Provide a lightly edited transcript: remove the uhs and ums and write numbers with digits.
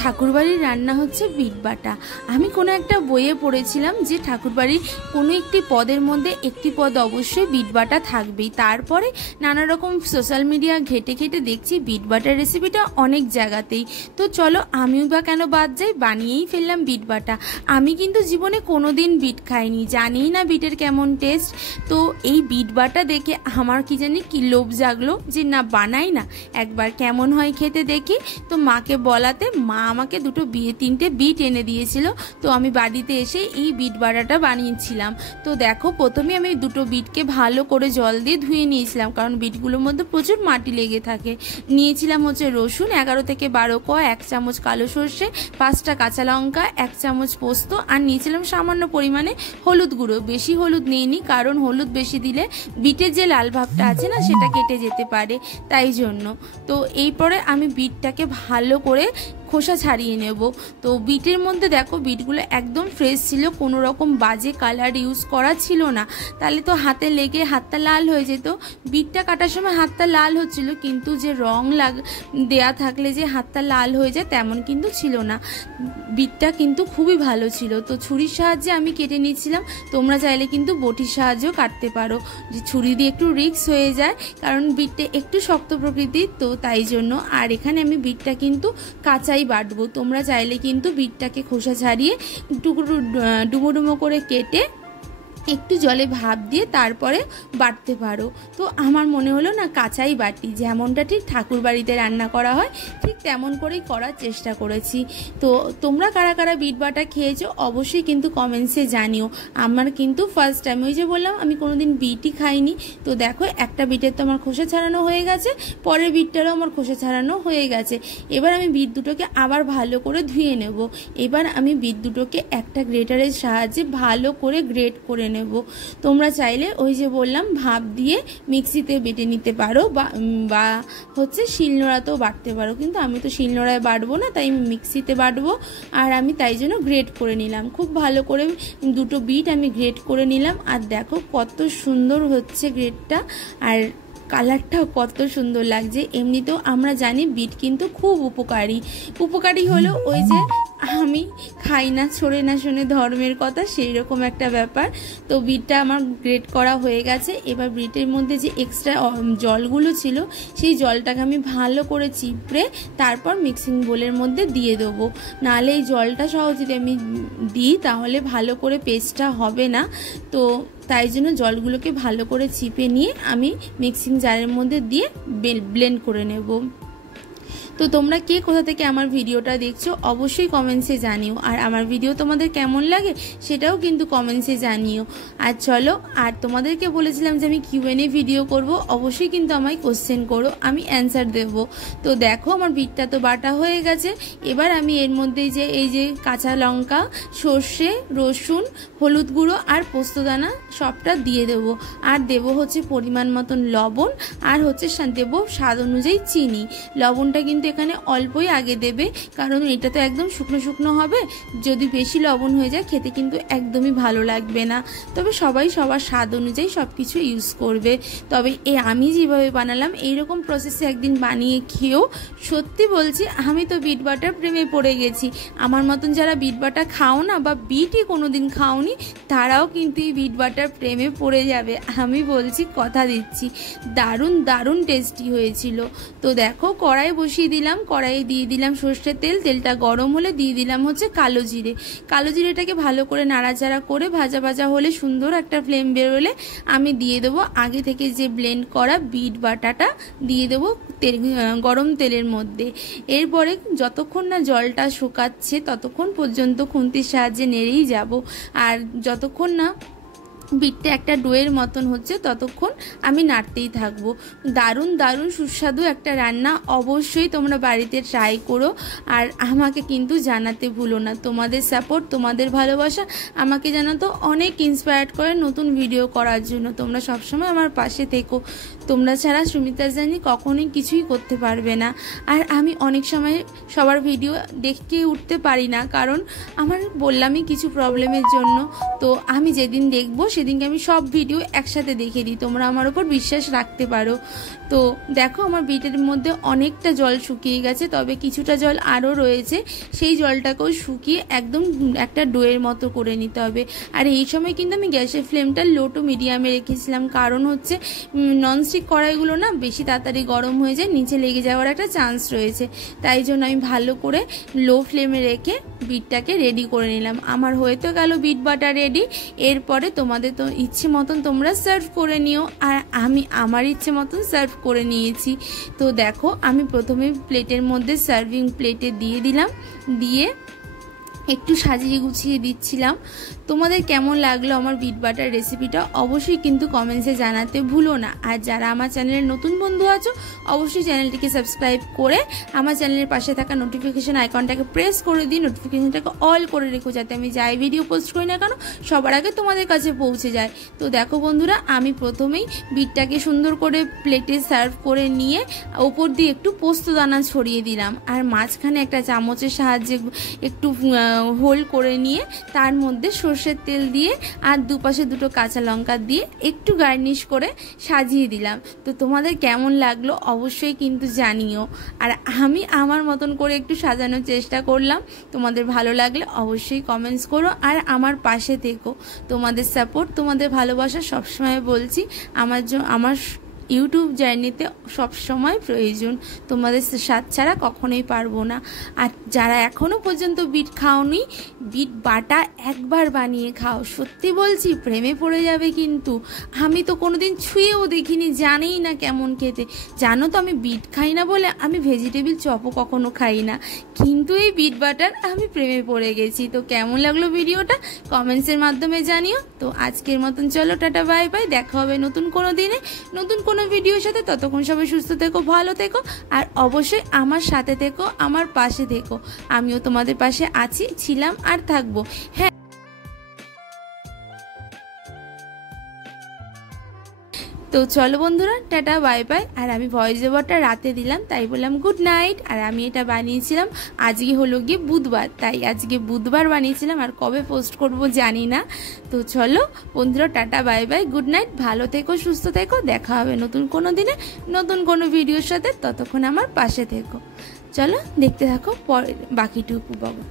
ঠাকুরবাড়ির রান্না হচ্ছে বিট বাটা। আমি কোনো একটা বইয়ে পড়েছিলাম যে ঠাকুরবাড়ির কোনো একটি পদের মধ্যে একটি পদ অবশ্যই বিট বাটা থাকবেই। তারপরে নানা রকম সোশ্যাল মিডিয়া ঘেটে ঘেটে দেখছি বিট বাটার রেসিপিটা অনেক জায়গাতেই। তো চলো আমিও বা কেন বাদ যাই, বানিয়েই ফেললাম বিট বাটা। আমি কিন্তু জীবনে কোনো দিন বিট খাইনি, জানিই না বিটের কেমন টেস্ট। তো এই বিট বাটা দেখে আমার কি জানি কি লোভ জাগলো যে না বানাই না, একবার কেমন হয় খেতে দেখি। তো মাকে বলাতে মা আমাকে তিনটে বিট এনে দিয়েছিল। তো আমি বাড়িতে এসে এই বিট বাটাটা বানিয়েছিলাম। তো দেখো প্রথমে আমি দুটো বিটকে ভালো করে জল দিয়ে ধুয়ে নিয়েছিলাম, কারণ বিটগুলোর মধ্যে প্রচুর মাটি লেগে থাকে। নিয়েছিলাম হচ্ছে রসুন 11 থেকে 12 কোয়া, 1 চামচ কালো সর্ষে, 5টা কাঁচা লঙ্কা, 1 চামচ পোস্ত, আর নিয়েছিলাম সামান্য পরিমাণে হলুদ গুঁড়ো। বেশি হলুদ নিইনি, কারণ হলুদ বেশি দিলে বিটের যে লাল ভাবটা আছে না সেটা কেটে যেতে পারে, তাই জন্য। তো এরপরে আমি বিটটাকে ভালো করে খোসা ছাড়িয়ে নেব। তো বিটের মধ্যে দেখো বিটগুলো একদম ফ্রেশ ছিল, কোনো রকম বাজে কালার ইউজ করা ছিল না, তাহলে তো হাতে লেগে হাতটা লাল হয়ে যেত। বিটটা কাটার সময় হাতটা লাল হচ্ছিল, কিন্তু যে রং দেয়া থাকলে যে হাতটা লাল হয়ে যায় তেমন কিন্তু ছিল না। বিটটা কিন্তু খুবই ভালো ছিল। তো ছুরির সাহায্যে আমি কেটে নিচ্ছিলাম, তোমরা চাইলে কিন্তু বটির সাহায্যেও কাটতে পারো। যে ছুরি দিয়ে একটু রিস্ক হয়ে যায়, কারণ বিটটা একটু শক্ত প্রকৃতির, তো তাই জন্য। আর এখানে আমি বিটটা কিন্তু কাঁচাই বাটবো। তোমরা চাইলে কিন্তু বিটটাকে খোসা ছাড়িয়ে টুকরো ডুমো ডুমো করে কেটে একটু জলে ভাপ দিয়ে তারপরে বাটতে পারো। তো আমার মনে হলো না কাঁচাই বাটি, যেমনটা ঠিক ঠাকুর বাড়িতে রান্না করা হয় ঠিক তেমন করেই করার চেষ্টা করেছি। তো তোমরা কারা কারা বিট বাটা খেয়েছো অবশ্যই কিন্তু কমেন্টসে জানিও। আমার কিন্তু ফার্স্ট টাইম, ওই যে বললাম আমি কোনোদিন বিটই খাইনি। তো দেখো একটা বিটের তো আমার খোসা ছাড়ানো হয়ে গেছে, পরের বিটটারও আমার খোসা ছাড়ানো হয়ে গেছে। এবার আমি বিট দুটোকে আবার ভালো করে ধুয়ে নেব। এবার আমি বিট দুটোকে একটা গ্রেটারের সাহায্যে ভালো করে গ্রেট করে নেব। তোমরা চাইলে ওই যে বললাম ভাপ দিয়ে মিক্সিতে বেটে নিতে পারো, বা হচ্ছে শিলনোড়াতেও বাটতে পারো, কিন্তু আমি তো শিলনোড়ায় বাটবো না, তাই আমি মিক্সিতে বাটবো। আর আমি তাই জন্য গ্রেট করে নিলাম, খুব ভালো করে দুটো বিট আমি গ্রেট করে নিলাম। আর দেখো কত সুন্দর হচ্ছে গ্রেটটা, আর কালারটাও কত সুন্দর লাগছে। এমনিতেও আমরা জানি বিট কিন্তু খুব উপকারী হলো ওই যে আমি খাই না ছড়ে না শোনে ধর্মের কথা, সেই রকম একটা ব্যাপার। তো বিটটা আমার গ্রেট করা হয়ে গেছে। এবার বিটের মধ্যে যে এক্সট্রা জলগুলো ছিল সেই জলটাকে আমি ভালো করে চিপড়ে তারপর মিক্সিং বোলের মধ্যে দিয়ে দেবো। নাহলে এই জলটা সহ যদি আমি দিই তাহলে ভালো করে পেস্টটা হবে না। তো তাই জন্য জলগুলোকে ভালো করে চিপে নিয়ে আমি মিক্সিং জারের মধ্যে দিয়ে ব্লেন্ড করে নেব। তো তোমরা কে কোথা থেকে আমার ভিডিওটা দেখছো অবশ্যই কমেন্টসে জানিও, আর আমার ভিডিও তোমাদের কেমন লাগে সেটাও কিন্তু কমেন্টসে জানিও। আর চলো, আর তোমাদেরকে বলেছিলাম যে আমি কিউএনএ ভিডিও করব, অবশ্যই কিন্তু আমায় কোশ্চেন করো, আমি অ্যান্সার দেব। তো দেখো আমার বিটটা তো বাটা হয়ে গেছে। এবার আমি এর মধ্যে যে এই যে কাঁচা লঙ্কা, সর্ষে, রসুন, হলুদ গুঁড়ো আর পোস্তদানা সবটা দিয়ে দেব। আর দেব হচ্ছে পরিমাণ মতন লবণ, আর হচ্ছে দেব স্বাদ অনুযায়ী চিনি। লবণটা কিন্তু এখানে অল্পই আগে দেবে, কারণ এটা তো একদম শুকনো শুকনো হবে, যদি বেশি লবণ হয়ে যায় খেতে কিন্তু একদমই ভালো লাগবে না। তবে সবাই সবার স্বাদ অনুযায়ী সব কিছু ইউজ করবে। তবে আমি যেভাবে বানালাম এইরকম প্রসেসে একদিন বানিয়ে খেয়েও, সত্যি বলছি আমি তো বিট বাটার প্রেমে পড়ে গেছি। আমার মতন যারা বিট বাটা খাও না বা বিটই কোনোদিন খাওনি তারাও কিন্তু এই বিট বাটার প্রেমে পড়ে যাবে, আমি বলছি, কথা দিচ্ছি। দারুণ দারুণ টেস্টি হয়েছিল। তো দেখো কড়াই বসিয়ে দিলাম, কড়াইয়ে দিয়ে দিলাম সর্ষের তেল। তেলটা গরম হলে দিয়ে দিলাম হচ্ছে কালো জিরে। কালো জিরেটাকে ভালো করে নাড়াচাড়া করে ভাজা ভাজা হলে সুন্দর একটা ফ্লেম বেরোলে আমি দিয়ে দেবো আগে থেকে যে ব্লেন্ড করা বিট বাটাটা দিয়ে দেবো গরম তেলের মধ্যে। এরপরে যতক্ষণ না জলটা শুকাচ্ছে ততক্ষণ পর্যন্ত খুন্তির সাহায্যে নেড়েই যাব, আর যতক্ষণ না বিটটা একটা ডোয়ের মতন হচ্ছে ততক্ষণ আমি নাড়তেই থাকবো। দারুণ দারুণ সুস্বাদু একটা রান্না, অবশ্যই তোমরা বাড়িতে ট্রাই করো। আর আমাকে কিন্তু জানাতে ভুলো না, তোমাদের সাপোর্ট, তোমাদের ভালোবাসা আমাকে জানাতো অনেক ইন্সপায়ার্ড করে নতুন ভিডিও করার জন্য। তোমরা সবসময় আমার পাশে থেকো, তোমরা ছাড়া সুমিতা জানি কখনোই কিছুই করতে পারবে না। আর আমি অনেক সময় সবার ভিডিও দেখে উঠতে পারি না, কারণ আমার বললামই কিছু প্রবলেমের জন্য। তো আমি যেদিন দেখবো সেদিনকে আমি সব ভিডিও একসাথে দেখে দিই, তোমরা আমার ওপর বিশ্বাস রাখতে পারো। তো দেখো আমার বিটের মধ্যে অনেকটা জল শুকিয়ে গেছে, তবে কিছুটা জল আরও রয়েছে, সেই জলটাকেও শুকিয়ে একদম একটা ডোয়ের মতো করে নিতে হবে। আর এই সময় কিন্তু আমি গ্যাসের ফ্লেমটা লো টু মিডিয়ামে রেখেছিলাম, কারণ হচ্ছে ননস্টিক কড়াইগুলো না বেশি তাড়াতাড়ি গরম হয়ে যায়, নিচে লেগে যাওয়ার একটা চান্স রয়েছে, তাই জন্য আমি ভালো করে লো ফ্লেমে রেখে বিটটাকে রেডি করে নিলাম। আমার হয়ে তো গেল বিট বাটা রেডি। এরপরে তোমাদের তো ইচ্ছে মতন তোমরা সার্ভ করে নিও, আর আমি আমার ইচ্ছে মতন সার্ভ করে নিয়েছি। তো দেখো আমি প্রথমে প্লেটের মধ্যে সার্ভিং প্লেটে দিয়ে দিলাম, দিয়ে একটু সাজিয়ে গুছিয়ে দিচ্ছিলাম। তোমাদের কেমন লাগলো আমার বিট বাটার রেসিপিটা অবশ্যই কিন্তু কমেন্টসে জানাতে ভুলো না। আর যারা আমার চ্যানেলের নতুন বন্ধু আছো অবশ্যই চ্যানেলটিকে সাবস্ক্রাইব করে আমার চ্যানেলের পাশে থাকা নোটিফিকেশন আইকনটাকে প্রেস করে দিই, নোটিফিকেশনটাকে অল করে রেখো, যাতে আমি যাই ভিডিও পোস্ট করি না কেন সবার আগে তোমাদের কাছে পৌঁছে যায়। তো দেখো বন্ধুরা, আমি প্রথমেই বিটটাকে সুন্দর করে প্লেটে সার্ভ করে নিয়ে ওপর দিয়ে একটু পোস্তদানা ছড়িয়ে দিলাম, আর মাঝখানে একটা চামচের সাহায্যে একটু হোল করে নিয়ে তার মধ্যে সর্ষের তেল দিয়ে আর দুপাশে দুটো কাঁচা লঙ্কা দিয়ে একটু গার্নিশ করে সাজিয়ে দিলাম। তো তোমাদের কেমন লাগলো অবশ্যই কিন্তু জানিও। আর আমি আমার মতন করে একটু সাজানোর চেষ্টা করলাম, তোমাদের ভালো লাগলে অবশ্যই কমেন্টস করো আর আমার পাশে থেকো। তোমাদের সাপোর্ট, তোমাদের ভালোবাসা সবসময় বলছি আমার ইউটিউব জার্নিতে সবসময় প্রয়োজন, তোমাদের সাথ ছাড়া কখনোই পারবো না। আর যারা এখনও পর্যন্ত বিট খাওনি, বিট বাটা একবার বানিয়ে খাও, সত্যি বলছি প্রেমে পড়ে যাবে। কিন্তু আমি তো কোনোদিন ছুঁয়েও দেখিনি, জানিই না কেমন খেতে। জানো তো আমি বিট খাই না বলে আমি ভেজিটেবিল চপও কখনো খাই না, কিন্তু এই বিট বাটার আমি প্রেমে পড়ে গেছি। তো কেমন লাগলো ভিডিওটা কমেন্টসের মাধ্যমে জানিও। তো আজকের মতন চলো টাটা বাই বাই, দেখা হবে নতুন কোনো দিনে নতুন কোনো ভিডিওর সাথে। ততক্ষণ সবাই সুস্থ থেকো, ভালো থেকো, আর অবশ্যই আমার সাথে থেকো, আমার পাশে থেকো। আমিও তোমাদের পাশে আছি, ছিলাম আর থাকবো। হ্যাঁ, তো চলো বন্ধুরা টাটা বাই বাই। আর আমি ভয়েস ওভারটা রাতে দিলাম, তাই বললাম গুড নাইট। আর আমি এটা বানিয়েছিলাম আজকে হলো গিয়ে বুধবার, তাই আজকে বুধবার বানিয়েছিলাম, আর কবে পোস্ট করব জানি না। তো চলো বন্ধুরা tata bye bye, good night, ভালো থেকো, সুস্থ থেকো, দেখা হবে নতুন কোনো দিনে নতুন কোনো ভিডিওর সাথে। ততক্ষণ আমার পাশে থেকো। চলো দেখতে থাকো পরে বাকিটুকু পাবো।